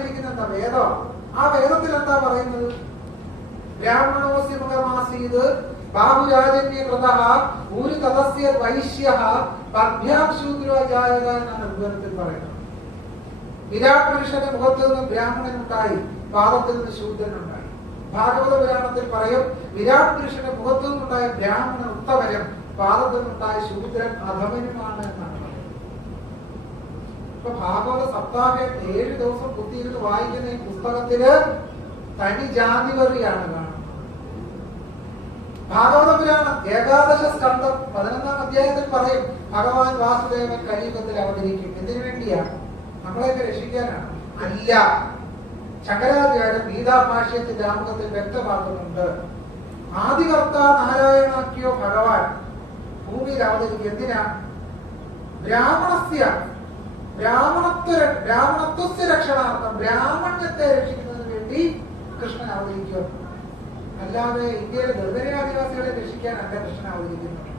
കയ്യിലിരിക്കുന്ന എന്താ? വേദം. ആ വേദത്തിൽ എന്താ പറയുന്നത്? ബ്രാഹ്മണോസ്യ മുഖമാസീത് ബാഹുരാജന്യകൃതഃ ഊരു തദസ്യ വൈശ്യഃ പദ്ഭ്യാം ശൂദ്രോ ജായത എന്നാണ് ഋഗ്വേദത്തിൽ പറയുന്നത്. വിരാട് പുരുഷന്റെ മുഖത്ത് നിന്ന് ബ്രാഹ്മണനുണ്ടായി, പാദത്തിൽ നിന്ന് ശൂദ്രനുണ്ടായി. ഭാഗവത പുരാണത്തിൽ പറയും വിരാട് പുരുഷന്റെ മുഖത്തു നിന്നുണ്ടായ ബ്രാഹ്മണൻ ഉത്തമനും പാദത്തിൽ നിന്നുണ്ടായ ശൂദ്രൻ അധമനുമാണ് എന്നാണ് പറയുന്നത്. ഇപ്പൊ ഭാഗവത സപ്താഹം 7 ദിവസം കുത്തിയിരുന്ന് വായിക്കുന്ന ഈ പുസ്തകത്തില് തനി ജാതിവറിയാണ് കാണുന്നത്. ഭാഗവത പുരാണം 11 സ്കന്ധം 11-ാം അധ്യായത്തിൽ പറയും ഭഗവാൻ വാസുദേവൻ കലിയുഗത്തിൽ അവതരിക്കും. എന്തിനു വേണ്ടിയാ? നമ്മളെയൊക്കെ രക്ഷിക്കാനാണ്. അല്ല, ശങ്കരാചാര്യൻ ഗീതാഭാഷ്യത്തിന്റെ ആമുഖത്തിൽ വ്യക്തമാക്കുന്നുണ്ട്. ആദികർത്ത നാരായണാക്കിയോ ഭഗവാൻ ഭൂമിയിൽ അവതരിക്കും. എന്തിനാ? ബ്രാഹ്മണത്വ രക്ഷണാർത്ഥം, ബ്രാഹ്മണ്യത്തെ രക്ഷിക്കുന്നതിന് വേണ്ടി കൃഷ്ണൻ അവതരിക്കും. അല്ലാതെ ഇന്ത്യയിലെ ദുർബല ആദിവാസികളെ രക്ഷിക്കാനല്ല കൃഷ്ണൻ അവതരിക്കുന്നത്.